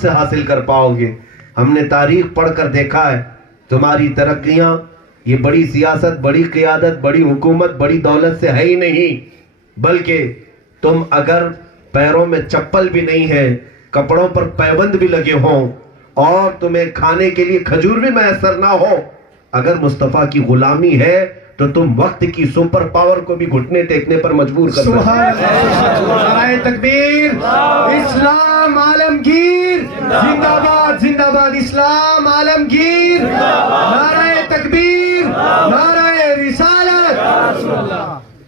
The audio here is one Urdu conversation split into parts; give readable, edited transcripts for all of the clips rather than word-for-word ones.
سے حاصل کر پاؤ گے. ہم نے تاریخ پڑھ کر دیکھا ہے تمہاری ترقیاں یہ بڑی سیاست، بڑی قیادت، بڑی حکومت، بڑی دولت سے ہے ہی نہیں، بلکہ تم اگر پیروں میں چپل بھی نہیں ہے، کپڑوں پر پیبند بھی لگے ہوں اور تمہیں کھانے کے لیے کھجور بھی میسر نہ ہو، اگر مصطفیٰ کی غلامی ہے تو تم وقت کی سپر پاور کو بھی گھٹنے ٹیکنے پر مجبور کر سکتے ہو. نعرہ تکبیر، اسلام عالمگیر، زندہ باد زندہ باد، اسلام عالمگیر، نعرہ تکبیر، نعرہ رسالت.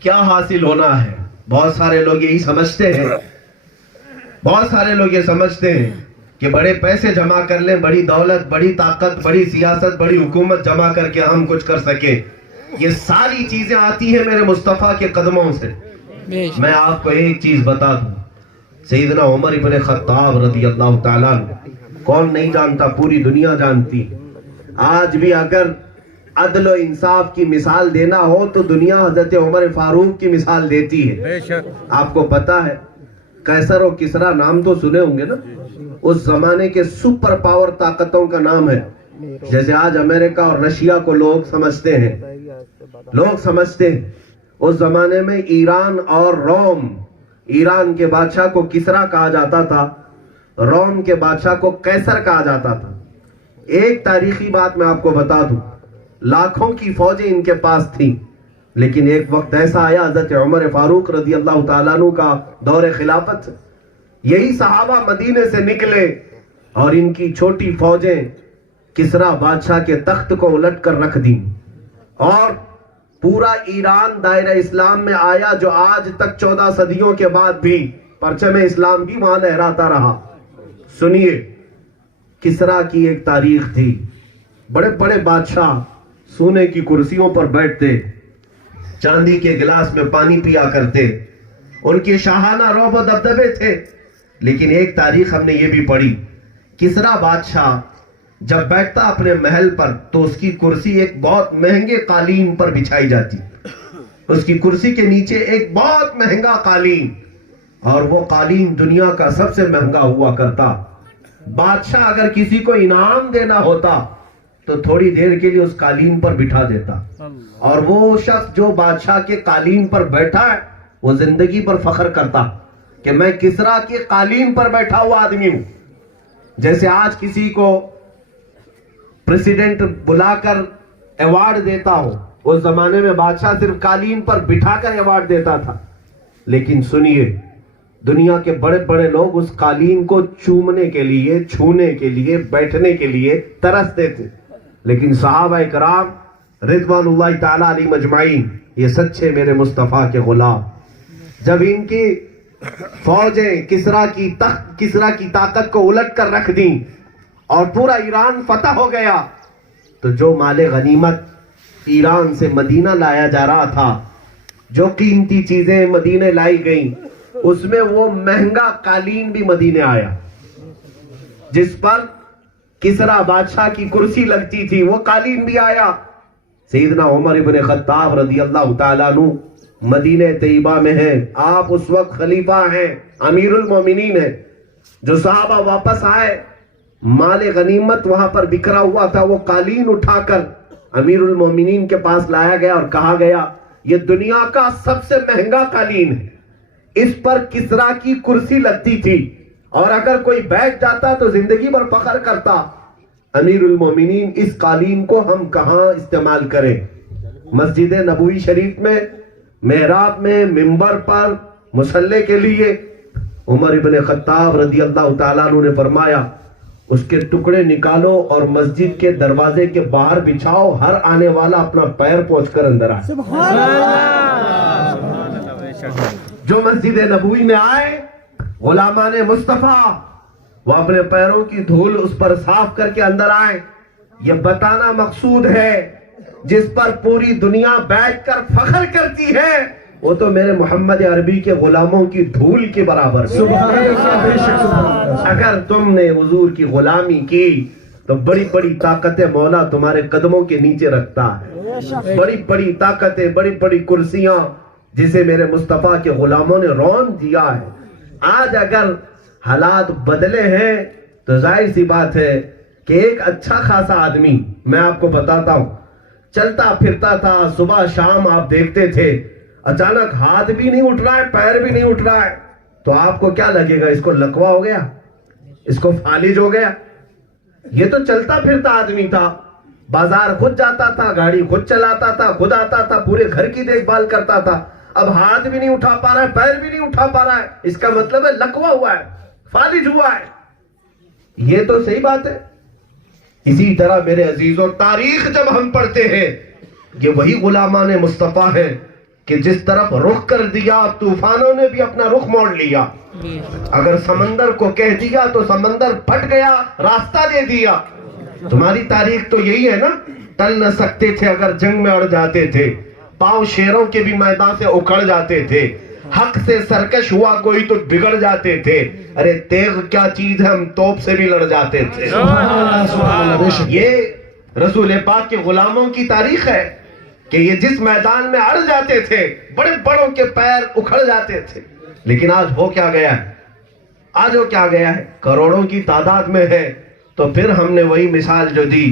کیا حاصل ہونا ہے؟ بہت سارے لوگ یہی سمجھتے ہیں، بہت سارے لوگ یہ سمجھتے ہیں کہ بڑے پیسے جمع کر لیں، بڑی دولت، بڑی طاقت، بڑی سیاست، بڑی حکومت جمع کر کے ہم کچھ کر سکیں. یہ ساری چیزیں آتی ہیں میرے مصطفیٰ کے قدموں سے. میں آپ کو ایک چیز بتا دوں، سیدنا عمر ابن خطاب رضی اللہ تعالیٰ عنہ، کون نہیں جانتا، پوری دنیا جانتی. آج بھی اگر عدل و انصاف کی مثال دینا ہو تو دنیا حضرت عمر فاروق کی مثال دیتی ہے. آپ کو پتا ہے قیصر و کسریٰ نام تو سنے ہوں گے نا، اس زمانے کے سپر پاور طاقتوں کا نام ہے. جیسے آج امریکہ اور رشیا کو لوگ سمجھتے ہیں، اس زمانے میں ایران اور روم، ایران کے بادشاہ کو کسریٰ کہا جاتا تھا، روم کے بادشاہ کو قیصر کہا جاتا تھا. ایک تاریخی بات میں آپ کو بتا دوں، لاکھوں کی فوجیں ان کے پاس تھیں، لیکن ایک وقت ایسا آیا حضرت عمر فاروق رضی اللہ تعالیٰ عنہ کا دور خلافت، یہی صحابہ مدینے سے نکلے اور ان کی چھوٹی فوجیں کسریٰ بادشاہ کے تخت کو الٹ کر رکھ دیں، اور پورا ایران دائرہ اسلام میں آیا، جو آج تک 14 صدیوں کے بعد بھی پرچم اسلام بھی وہاں لہراتا رہا. سنیے، کسریٰ کی ایک تاریخ تھی. بڑے بڑے بادشاہ سونے کی کرسیوں پر بیٹھتے، چاندی کے گلاس میں پانی پیا کرتے، ان کی شاہانہ رعب و دبدبے تھے. لیکن ایک تاریخ ہم نے یہ بھی پڑھی، کسریٰ بادشاہ جب بیٹھتا اپنے محل پر تو اس کی کرسی ایک بہت مہنگے قالین پر بچھائی جاتی، اس کی کرسی کے نیچے ایک بہت مہنگا قالین، اور وہ قالین دنیا کا سب سے مہنگا ہوا کرتا. بادشاہ اگر کسی کو انعام دینا ہوتا تو تھوڑی دیر کے لیے اس قالین پر بٹھا دیتا، اور وہ شخص جو بادشاہ کے قالین پر بیٹھا ہے وہ زندگی پر فخر کرتا کہ میں کسریٰ کے قالین پر بیٹھا ہوا آدمی ہوں. جیسے آج کسی کو پریزیڈنٹ بلا کر ایوارڈ دیتا ہو، اس زمانے میں بادشاہ صرف قالین پر بٹھا کر ایوارڈ دیتا تھا. لیکن سنیے، دنیا کے بڑے بڑے لوگ اس قالین کو چومنے کے لیے، چھونے کے لیے، بیٹھنے کے لیے ترستے تھے. لیکن صحابہ کرام رضوان اللہ تعالیٰ علیہم اجمعین، یہ سچے میرے مصطفیٰ کے غلام، جب ان کی فوجیں کسریٰ کی طاقت کو الٹ کر رکھ دیں اور پورا ایران فتح ہو گیا، تو جو مال غنیمت ایران سے مدینہ لایا جا رہا تھا، جو قیمتی چیزیں مدینے لائی گئیں، اس میں وہ مہنگا قالین بھی مدینے آیا جس پر کسریٰ بادشاہ کی کرسی لگتی تھی، وہ قالین بھی آیا. سیدنا عمر ابن خطاب رضی اللہ تعالیٰ عنہ مدینہ طیبہ میں ہیں، آپ اس وقت خلیفہ ہیں، امیر المومنین ہیں. جو صحابہ واپس آئے، مال غنیمت وہاں پر بکھرا ہوا تھا، وہ قالین اٹھا کر امیر المومنین کے پاس لایا گیا اور کہا گیا یہ دنیا کا سب سے مہنگا قالین ہے، اس پر کسریٰ کی کرسی لگتی تھی اور اگر کوئی بیٹھ جاتا تو زندگی بھر فخر کرتا. امیر المومنین، اس قالین کو ہم کہاں استعمال کریں؟ مسجد نبوی شریف میں، محراب میں، منبر پر، مصلی کے لیے. عمر ابن خطاب رضی اللہ تعالیٰ عنہ نے فرمایا اس کے ٹکڑے نکالو اور مسجد کے دروازے کے باہر بچھاؤ، ہر آنے والا اپنا پیر پہنچ کر اندر آئے. سبحان اللہ. جو مسجد نبوی میں آئے، غلامان مصطفیٰ، وہ اپنے پیروں کی دھول اس پر صاف کر کے اندر آئے. یہ بتانا مقصود ہے، جس پر پوری دنیا بیٹھ کر فخر کرتی ہے وہ تو میرے محمد عربی کے غلاموں کی دھول کے برابر ہے. اگر تم نے حضور کی غلامی کی تو بڑی بڑی طاقتیں مولا تمہارے قدموں کے نیچے رکھتا ہے. بڑی بڑی طاقتیں، بڑی بڑی کرسیاں جسے میرے مصطفیٰ کے غلاموں نے رون دیا ہے. آج اگر حالات بدلے ہیں تو ظاہر سی بات ہے کہ ایک اچھا خاصا آدمی، میں آپ کو بتاتا ہوں، چلتا پھرتا تھا، صبح شام آپ دیکھتے تھے، اچانک ہاتھ بھی نہیں اٹھ رہا ہے، پیر بھی نہیں اٹھ رہا ہے، تو آپ کو کیا لگے گا؟ اس کو لکوا ہو گیا، اس کو فالج ہو گیا؟ یہ تو چلتا پھرتا آدمی تھا، بازار خود جاتا تھا، گاڑی خود چلاتا تھا، خود آتا تھا، پورے گھر کی دیکھ بھال کرتا تھا، اب ہاتھ بھی نہیں اٹھا پا رہا ہے، پیر بھی نہیں اٹھا پا رہا ہے، اس کا مطلب ہے لکوا ہوا ہے، فالج ہوا ہے۔ یہ تو صحیح بات ہے۔ اسی طرح میرے عزیزوں، تاریخ جب ہم پڑھتے ہیں، یہ وہی غلامان مصطفیٰ ہیں کہ جس طرف رخ کر دیا طوفانوں نے بھی اپنا رخ موڑ لیا۔ اگر سمندر کو کہہ دیا تو سمندر پھٹ گیا، راستہ دے دیا۔ تمہاری تاریخ تو یہی ہے نا، ٹل نہ سکتے تھے اگر جنگ میں اڑ جاتے تھے، پاؤں شیروں کے بھی میدان سے اکھڑ جاتے تھے، حق سے سرکش ہوا کوئی تو بگڑ جاتے تھے، ارے تیغ کیا چیز ہے، ہم توپ سے بھی لڑ جاتے تھے۔ یہ رسول پاک کے غلاموں کی تاریخ ہے کہ یہ جس میدان میں اڑ جاتے تھے، بڑے بڑوں کے پیر اکھڑ جاتے تھے۔ لیکن آج ہو کیا گیا ہے؟ آج ہو کیا گیا ہے؟ کروڑوں کی تعداد میں ہے، تو پھر ہم نے وہی مثال جو دی،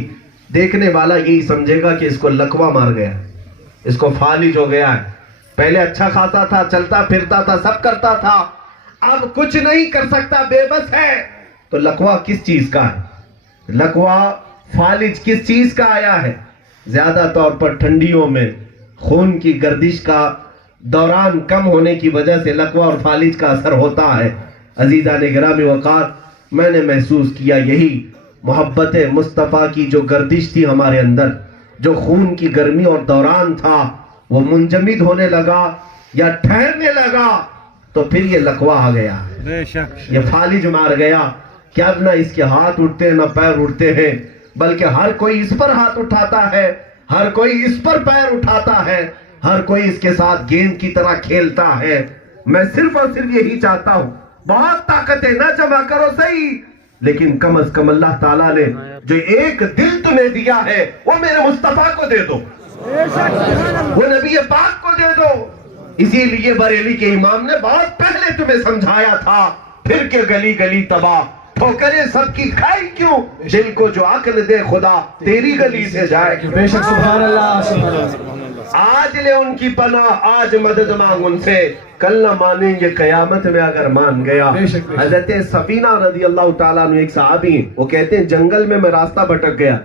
دیکھنے والا یہی سمجھے گا کہ اس کو لکوا مار گیا، اس کو فالج ہو گیا ہے۔ پہلے اچھا خاصا تھا، چلتا پھرتا تھا، سب کرتا تھا، اب کچھ نہیں کر سکتا، بے بس ہے۔ تو لکوا کس چیز کا ہے؟ لکوا فالج کس چیز کا آیا ہے؟ زیادہ طور پر ٹھنڈیوں میں خون کی گردش کا دوران کم ہونے کی وجہ سے لکوا اور فالج کا اثر ہوتا ہے۔ عزیزان گرامی وقار، میں نے محسوس کیا یہی محبت مصطفیٰ کی جو گردش تھی ہمارے اندر، جو خون کی گرمی اور دوران تھا، وہ منجمد ہونے لگا یا ٹھہرنے لگا، تو پھر یہ لکوا آ گیا، یہ فالج مار گیا کہ اب نہ اس کے ہاتھ اٹھتے نہ پیر اٹھتے ہیں، بلکہ ہر کوئی اس پر ہاتھ اٹھاتا ہے، ہر کوئی اس پر پیر اٹھاتا ہے، ہر کوئی اس کے ساتھ گیند کی طرح کھیلتا ہے۔ میں صرف اور صرف یہی چاہتا ہوں، بہت طاقتیں نہ جمع کرو صحیح، لیکن کم از کم اللہ تعالیٰ نے جو ایک دل تمہیں دیا ہے وہ میرے مصطفیٰ کو دے دو، وہ نبی پاک کو دے دو۔ اسی لیے بریلی کے امام نے بہت پہلے تمہیں سمجھایا تھا، پھر کے گلی گلی تباہ، ٹھوکریں سب کی کھائی کیوں، دل کو جو عقل دے خدا تیری گلی سے جائے۔ بے شک، سبحان اللہ، سبحان اللہ۔ آج لے ان کی پناہ، آج مدد مانگ ان سے، کل نہ مانیں گے قیامت میں اگر مان گیا۔ حضرت سفینہ رضی اللہ تعالیٰ عنہ ایک صحابی ہیں، وہ کہتے ہیں جنگل میں راستہ بھٹک گیا،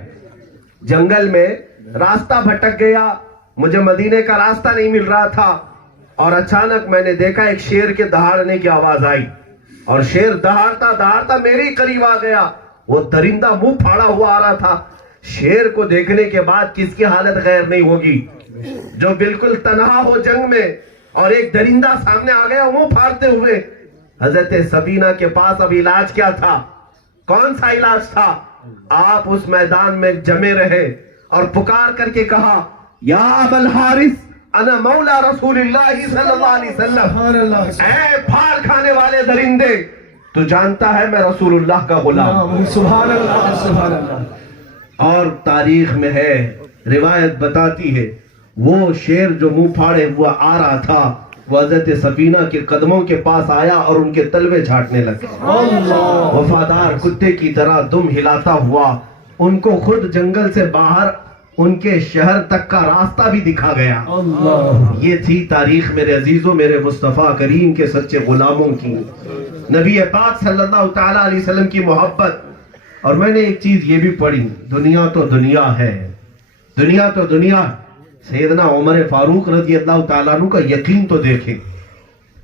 جنگل میں راستہ بھٹک گیا، مجھے مدینے کا راستہ نہیں مل رہا تھا، اور اچانک میں نے دیکھا ایک شیر کے دہاڑنے کی آواز آئی، اور شیر دہاڑتا دہاڑتا میرے ہی قریب آ گیا، وہ درندہ منہ پھاڑا ہوا آ رہا تھا۔ شیر کو دیکھنے کے بعد کس کی حالت غیر نہیں ہوگی، جو بالکل تنہا ہو جنگ میں، اور ایک درندہ سامنے آ گیا منہ پھاڑتے ہوئے۔ حضرت سفینہ کے پاس اب علاج کیا تھا؟ کون سا علاج تھا؟ آپ اس میدان میں جمے رہے اور پکار کر کے کہا، یا ابا الحارث انا مولا رسول اللہ صلی اللہ علیہ وسلم، اے پھاڑ کھانے والے درندے، تو جانتا ہے میں رسول اللہ کا غلام۔ سبحان اللہ، سبحان اللہ۔ اور تاریخ میں ہے، روایت بتاتی ہے، وہ شیر جو منہ پھاڑے ہوا آ رہا تھا، وہ حضرت سفینہ کے قدموں کے پاس آیا اور ان کے تلوے چھاٹنے لگا، وفادار کتے کی طرح دم ہلاتا ہوا، ان کو خود جنگل سے باہر ان کے شہر تک کا راستہ بھی دکھا گیا۔ یہ تھی تاریخ میرے عزیزوں، میرے مصطفیٰ کریم کے سچے غلاموں کی، نبی پاک صلی اللہ تعالیٰ علیہ وسلم کی محبت۔ اور میں نے ایک چیز یہ بھی پڑھی، دنیا تو دنیا ہے، دنیا تو دنیا۔ سیدنا عمر فاروق رضی اللہ تعالیٰ عنہ کا یقین تو دیکھیں،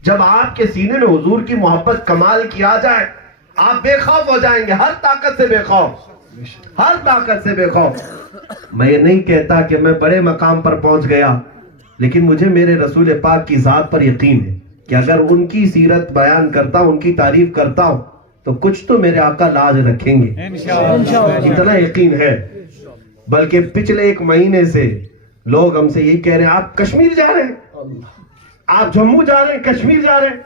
جب آپ کے سینے میں حضور کی محبت کمال کی آ جائے، آپ بے خوف ہو جائیں گے، ہر طاقت سے بے خوف، ہر طاقت سے بے خوف۔ میں یہ نہیں کہتا کہ میں بڑے مقام پر پہنچ گیا، لیکن مجھے میرے رسول پاک کی ذات پر یقین ہے کہ اگر ان کی سیرت بیان کرتا ہوں، ان کی تعریف کرتا ہوں، تو کچھ تو میرے آقا لاج رکھیں گے، اتنا یقین ہے۔ بلکہ پچھلے ایک مہینے سے لوگ ہم سے یہی کہہ رہے ہیں، آپ کشمیر جا رہے ہیں، آپ جموں جا رہے ہیں، کشمیر جا رہے ہیں،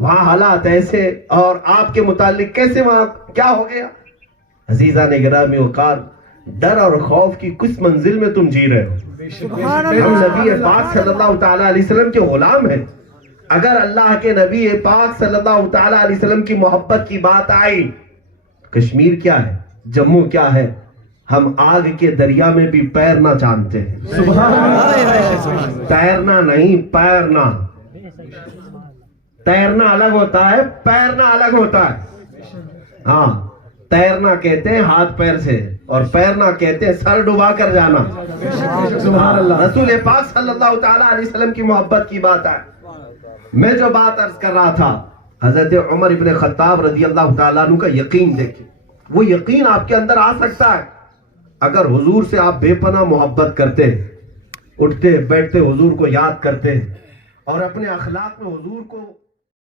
وہاں حالات ایسے، اور آپ کے متعلق کیسے وہاں کیا ہو گیا؟ عزیزان گرامی وقار، ڈر اور خوف کی کس منزل میں تم جی رہے ہو؟ ہم نبی پاک صلی اللہ تعالیٰ علیہ وسلم کے غلام ہیں۔ اگر اللہ کے نبی پاک صلی اللہ تعالیٰ علیہ وسلم کی محبت کی بات آئی کشمیر کیا ہے، جموں کیا ہے، ہم آگ کے دریا میں بھی پیرنا جانتے ہیں. سبحان اللہ. تیرنا نہیں، پیرنا. تیرنا الگ ہوتا ہے، پیرنا الگ ہوتا ہے. ہاں، تیرنا کہتے ہیں ہاتھ پیر سے، اور پیرنا کہتے ہیں سر ڈبا کر جانا. سبحان اللہ. رسول پاک صلی اللہ تعالیٰ علیہ وسلم کی محبت کی بات ہے. میں جو بات عرض کر رہا تھا، حضرت عمر ابن خطاب رضی اللہ تعالیٰ عنہ کا یقین دیکھیں. وہ یقین آپ کے اندر آ سکتا ہے اگر حضور سے آپ بے پناہ محبت کرتے، اٹھتے بیٹھتے حضور کو یاد کرتے، اور اپنے اخلاق میں حضور کو